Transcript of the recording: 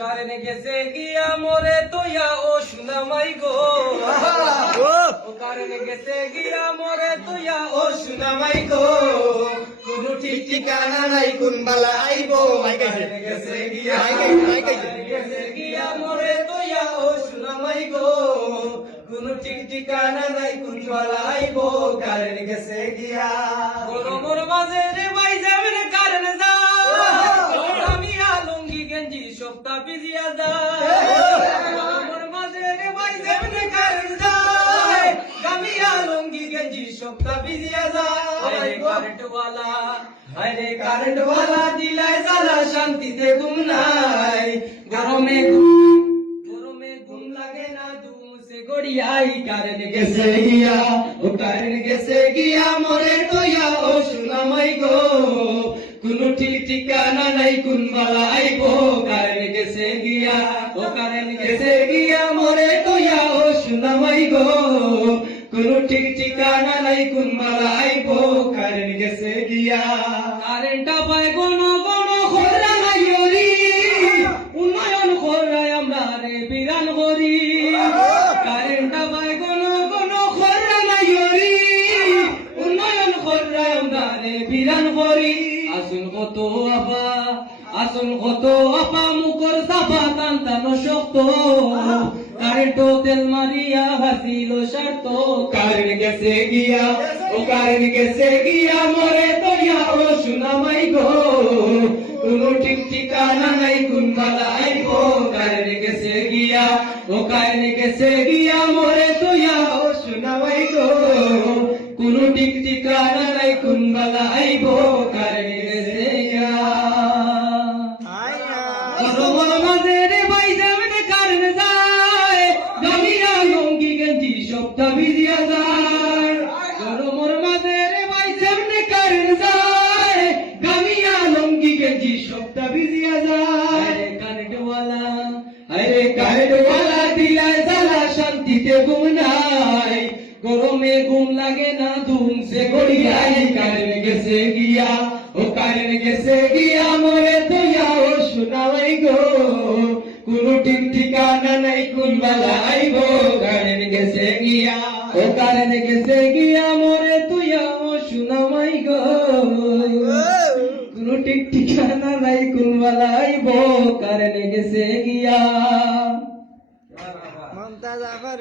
কারণ গেছে গিয়া মোরে তোয়া ও সুনামাই গো ও কারণ গেছে গিয়া মোরে তোয়া ও সুনামাই গো কোনো ঠিক ঠিকানা নাই কোন বালা আইবো গেছে গিয়া গেছে গিয়া মোরে তোয়া ও সুনামাই গো কোনো ঠিক ঠিকানা নাই কোন বালা আইবো কারণ গেছে গিয়া গরমর মাঝে রে ভাই যাবেন কারণ যা আমি আলঙ্গি গেঞ্জি সপ্তাহ ভিজিয়া যায় গরমর মাঝে রে ভাই যাবেন কারণ যায় আমি আলঙ্গি গেঞ্জি সপ্তাহ ভিজিয়া যায় কারেন্ট ওয়ালা দিলায় জ্বালা শান্তিতে ঘুম নাই গরমে ঘুম লাগে না দুমুসে গড়িয়াই কারেন্ট গেছে গিয়া ও কারেন্ট গেছে গিয়া মোরে তোয়া ও সুনামাই গো কোনো ঠিক ঠিকানা নাই কোন বালা আইবো কারেন্ট গেছে গিয়া ও কারেন্ট গেছে গিয়া মোরে তোয়া ও সুনামাই গো কোনো ঠিক ঠিকানা নাই কোন বালা আইবো কারেন্ট গেছে গিয়া কারেন্টটা পায় গণ গণ খোরা নাই হরি উন্নয়ন খোরায় আমরা রে বিরান করি কারেন্টটা পায় গণ গণ খোরা নাই হরি উন্নয়ন খোরায় আমরা রে বিরান করি আসুন কত আপা মুখর সাফা টানটানো শক্ত কারেন্ট তেল মারিয়া হাসিল স্বার্থ কারেন্ট গেছে গিয়া ও কারেন্ট গেছে গিয়া মোরে তোয়া ও সুনামাই গো কোনো ঠিক ঠিকানা নাই কোন বালা আইবো কারেন্ট গেছে গিয়া ও কারেন্ট গেছে গিয়া মোরে তোয়া ও সুনামাই গো কোনো ঠিক ঠিকানা নাই কোন বালা আইবো কারেন্ট গেছে গিয়া গরমর মাঝে রে ভাই যাবেন কারেন্ট যায় গামিয়া লঙ্গি গেঞ্জি সপ্তাহ ভিজিয়া যায় গরমর মাঝে রে ভাই যাবেন কারেন্ট যায় গামিয়া লঙ্গি গেঞ্জি সপ্তাহ ভিজিয়া যায় কারেন্ট ওয়ালা দিলায় জ্বালা শান্তিতে ঘুম নাই গরমে ঘুম লাগে না ধুমসে গড়িয়াই কারেন্ট গেছে গিয়া ও কারেন্ট গেছে গিয়া মোরে তোয়া ও সুনামাই গো কোনো ঠিক ঠিকানা নাই কোন বালা আইবো কারেন্ট গেছে গিয়া ও কারেন্ট গেছে গিয়া মোরে তোয়া ও সুনামাই গো কোনো ঠিক ঠিকানা নাই কোন বালা আইবো কারেন্ট গেছে গিয়া মমতাজ আবার